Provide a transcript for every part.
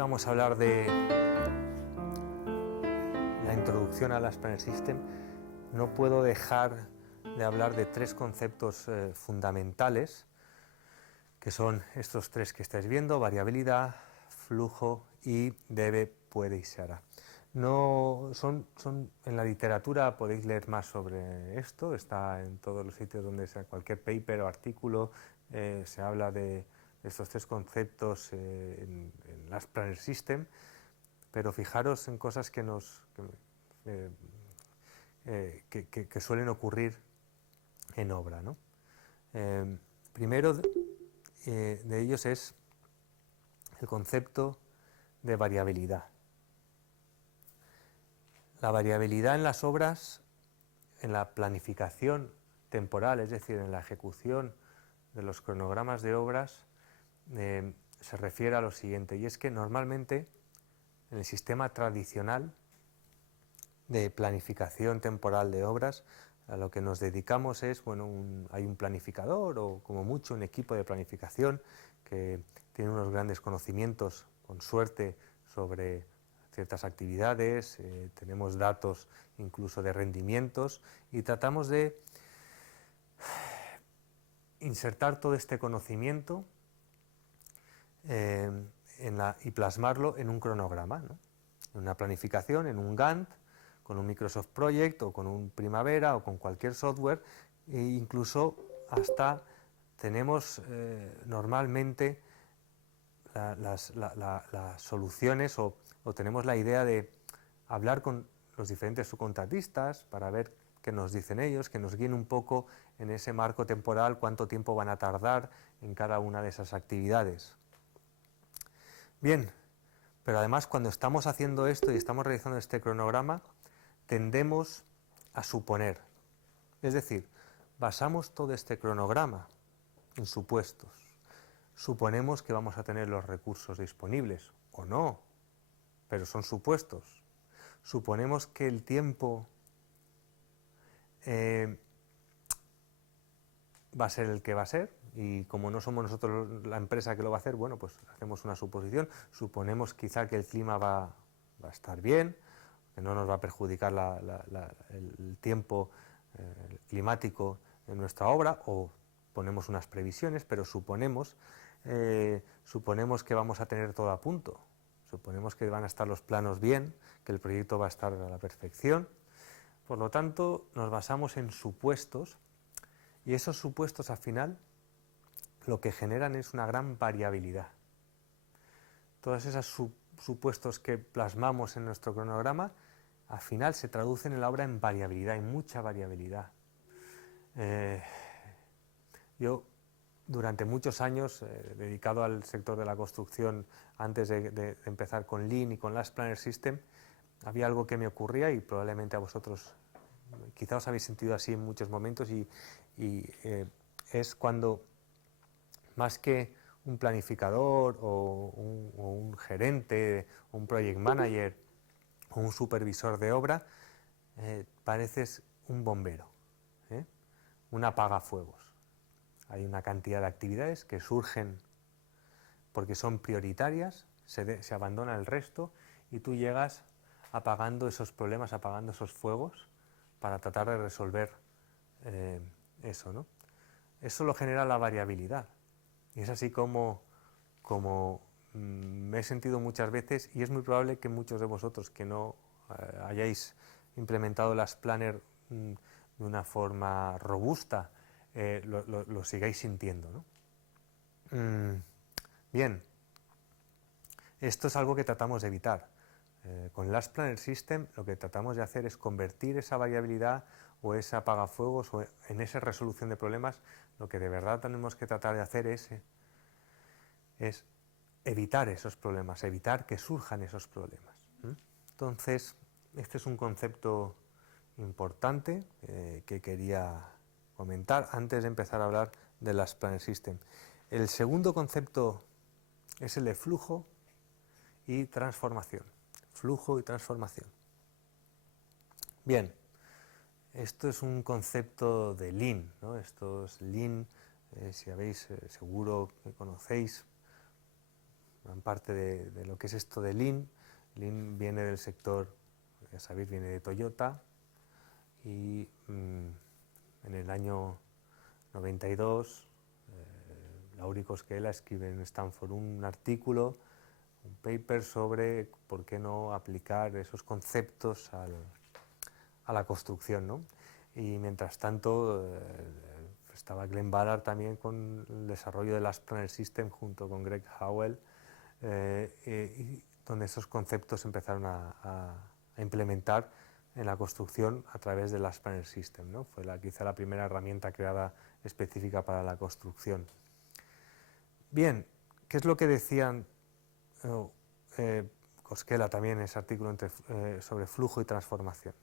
vamos a hablar de la introducción a las Planner System. No puedo dejar de hablar de tres conceptos fundamentales, que son estos tres que estáis viendo: variabilidad, flujo y debe, puede y se hará. No, en la literatura podéis leer más sobre esto, está en todos los sitios donde sea cualquier paper o artículo, se habla de estos tres conceptos en las Planner System, pero fijaros en cosas que suelen ocurrir en obra, ¿no? Primero de ellos es el concepto de variabilidad. La variabilidad en las obras, en la planificación temporal, es decir, en la ejecución de los cronogramas de obras, se refiere a lo siguiente, y es que normalmente en el sistema tradicional de planificación temporal de obras, a lo que nos dedicamos es, hay un planificador o como mucho un equipo de planificación que tiene unos grandes conocimientos, con suerte, sobre ciertas actividades, tenemos datos incluso de rendimientos y tratamos de insertar todo este conocimiento y plasmarlo en un cronograma, ¿no? En una planificación, en un Gantt, con un Microsoft Project o con un Primavera o con cualquier software, e incluso hasta tenemos normalmente las soluciones o tenemos la idea de hablar con los diferentes subcontratistas para ver qué nos dicen ellos, que nos guíen un poco en ese marco temporal, cuánto tiempo van a tardar en cada una de esas actividades. Bien, pero además cuando estamos haciendo esto y estamos realizando este cronograma, tendemos a suponer, es decir, basamos todo este cronograma en supuestos. Suponemos que vamos a tener los recursos disponibles, o no, pero son supuestos. Suponemos que el tiempo va a ser el que va a ser, y como no somos nosotros la empresa que lo va a hacer, bueno, pues hacemos una suposición. Suponemos quizá que el clima va a estar bien, que no nos va a perjudicar el tiempo climático en nuestra obra, o ponemos unas previsiones, pero suponemos que vamos a tener todo a punto, suponemos que van a estar los planos bien, que el proyecto va a estar a la perfección. Por lo tanto, nos basamos en supuestos, y esos supuestos al final lo que generan es una gran variabilidad. Todos esos supuestos que plasmamos en nuestro cronograma al final se traducen en la obra en variabilidad, en mucha variabilidad. Yo durante muchos años, dedicado al sector de la construcción, antes de empezar con Lean y con las Planner System, había algo que me ocurría, y probablemente a vosotros quizá os habéis sentido así en muchos momentos, y es cuando, más que un planificador o un gerente, un project manager o un supervisor de obra, pareces un bombero, un apagafuegos. Hay una cantidad de actividades que surgen porque son prioritarias, se abandona el resto, y tú llegas apagando esos problemas, apagando esos fuegos para tratar de resolver eso, ¿no? Eso lo genera la variabilidad, y es así como me he sentido muchas veces, y es muy probable que muchos de vosotros que no hayáis implementado las Planner de una forma robusta, lo sigáis sintiendo, ¿no? Bien, esto es algo que tratamos de evitar. Con las Planner System lo que tratamos de hacer es convertir esa variabilidad o ese apagafuegos o en esa resolución de problemas. Lo que de verdad tenemos que tratar de hacer es evitar esos problemas, evitar que surjan esos problemas. Entonces, este es un concepto importante que quería comentar antes de empezar a hablar de las Planner System. El segundo concepto es el de flujo y transformación. Flujo y transformación. Bien, esto es un concepto de Lean, ¿no? Esto es Lean, si habéis, seguro que conocéis gran parte de lo que es esto de Lean. Lean viene del sector, ya sabéis, viene de Toyota, y en el año 92 Lauri Koskela escribe en Stanford un artículo, un paper sobre por qué no aplicar esos conceptos a la construcción, ¿no? Y mientras tanto estaba Glenn Ballard también con el desarrollo del ASP.NET System junto con Greg Howell, y donde esos conceptos empezaron a implementar en la construcción a través del ASP.NET System, ¿no? Fue quizá la primera herramienta creada específica para la construcción. Bien, ¿qué es lo que decían Koskela también en ese artículo sobre flujo y transformación?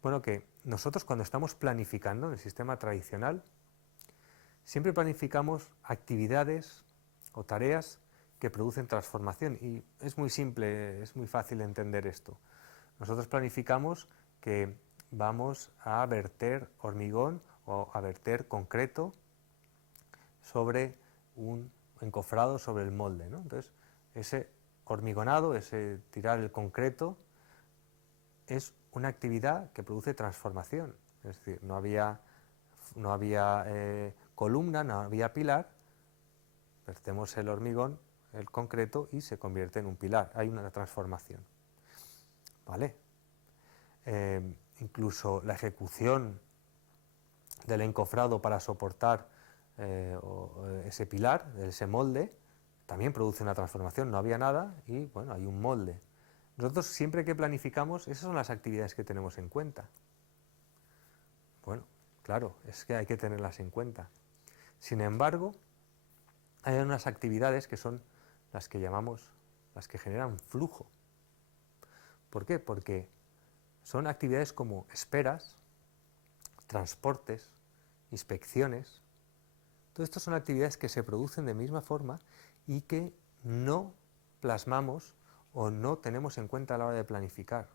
Bueno, que nosotros cuando estamos planificando en el sistema tradicional, siempre planificamos actividades o tareas que producen transformación, y es muy simple, es muy fácil entender esto. Nosotros planificamos que vamos a verter hormigón o a verter concreto sobre un encofrado sobre el molde, ¿no? Entonces, ese hormigonado, ese tirar el concreto, es una actividad que produce transformación. Es decir, no había columna, no había pilar, vertemos el hormigón, el concreto, y se convierte en un pilar. Hay una transformación. ¿Vale? Incluso la ejecución del encofrado para soportar ese pilar, ese molde, también produce una transformación. No había nada y, bueno, hay un molde. Nosotros siempre que planificamos, esas son las actividades que tenemos en cuenta. Bueno, claro, es que hay que tenerlas en cuenta. Sin embargo, hay unas actividades que son las que llamamos, las que generan flujo. ¿Por qué? Porque son actividades como esperas, transportes, inspecciones. Todo esto son actividades que se producen de misma forma y que no plasmamos o no tenemos en cuenta a la hora de planificar.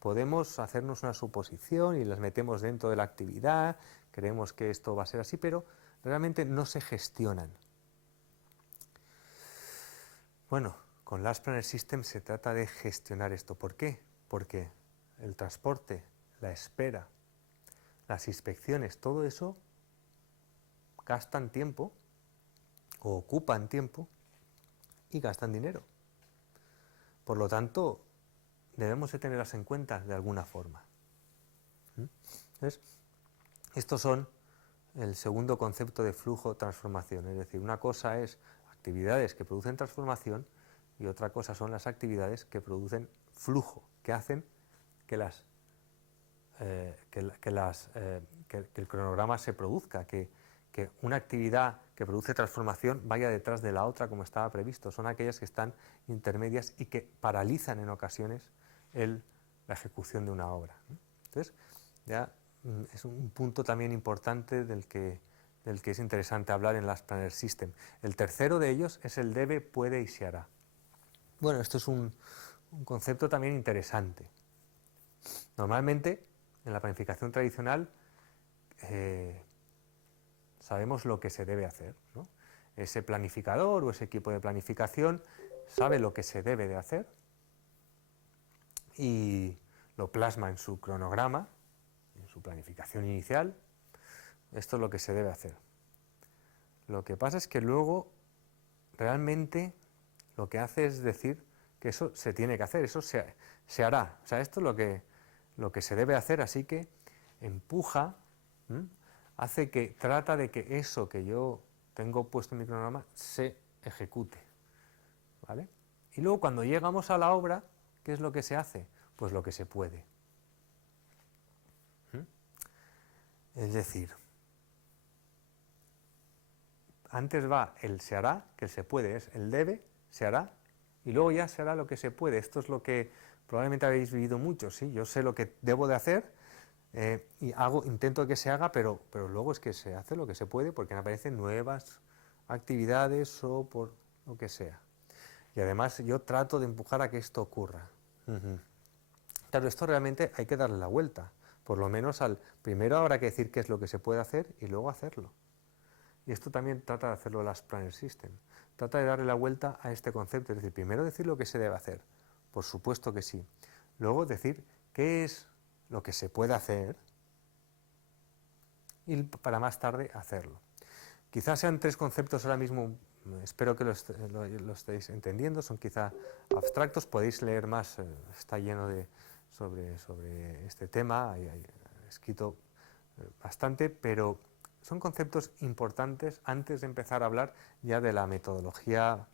Podemos hacernos una suposición y las metemos dentro de la actividad, creemos que esto va a ser así, pero realmente no se gestionan. Bueno, con el ASP.NET System se trata de gestionar esto. ¿Por qué? Porque el transporte, la espera, las inspecciones, todo eso gastan tiempo o ocupan tiempo y gastan dinero. Por lo tanto, debemos de tenerlas en cuenta de alguna forma. Entonces, estos son el segundo concepto de flujo-transformación. Es decir, una cosa es actividades que producen transformación y otra cosa son las actividades que producen flujo, que hacen que el cronograma se produzca, que una actividad que produce transformación vaya detrás de la otra como estaba previsto. Son aquellas que están intermedias y que paralizan en ocasiones la ejecución de una obra. Entonces, ya es un punto también importante del que es interesante hablar en el ASP.NET System. El tercero de ellos es el debe, puede y se hará. Bueno, esto es un concepto también interesante. Normalmente, en la planificación tradicional, sabemos lo que se debe hacer, ¿no? Ese planificador o ese equipo de planificación sabe lo que se debe de hacer y lo plasma en su cronograma, en su planificación inicial. Esto es lo que se debe hacer. Lo que pasa es que luego realmente lo que hace es decir que eso se tiene que hacer, eso se hará. O sea, esto es lo que se debe hacer, así que empuja, hace que trata de que eso que yo tengo puesto en mi cronograma se ejecute. ¿Vale? Y luego cuando llegamos a la obra, ¿qué es lo que se hace? Pues lo que se puede. Es decir, antes va el se hará, que el se puede es el debe, se hará, y luego ya se hará lo que se puede. Esto es lo que probablemente habéis vivido mucho, ¿sí? Yo sé lo que debo de hacer y intento que se haga, pero luego es que se hace lo que se puede porque aparecen nuevas actividades o por lo que sea. Y además yo trato de empujar a que esto ocurra. Claro, esto realmente hay que darle la vuelta. Por lo menos primero habrá que decir qué es lo que se puede hacer y luego hacerlo. Y esto también trata de hacerlo el ASP.NET System. trata de darle la vuelta a este concepto. Es decir, primero decir lo que se debe hacer, por supuesto que sí. Luego decir qué es lo que se puede hacer y para más tarde hacerlo. Quizás sean tres conceptos ahora mismo, espero que lo estéis entendiendo, son quizá abstractos, podéis leer más, está lleno sobre este tema, hay escrito bastante, pero son conceptos importantes antes de empezar a hablar ya de la metodología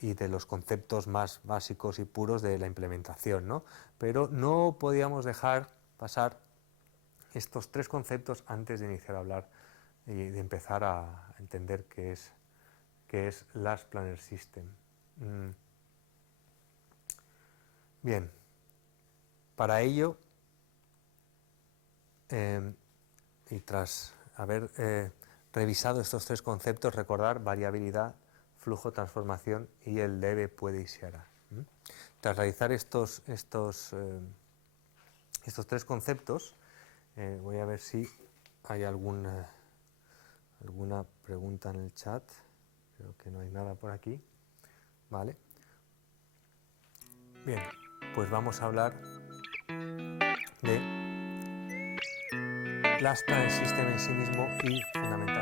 y de los conceptos más básicos y puros de la implementación, ¿no? Pero no podíamos dejar pasar estos tres conceptos antes de iniciar a hablar y de empezar a entender qué es Last Planner System. Bien, para ello, y tras haber revisado estos tres conceptos, recordar variabilidad, flujo, transformación y el debe, puede y se hará. Tras realizar estos tres conceptos, voy a ver si hay alguna pregunta en el chat. Creo que no hay nada por aquí. Vale. Bien, pues vamos a hablar de Last Planner System en sí mismo y fundamentalmente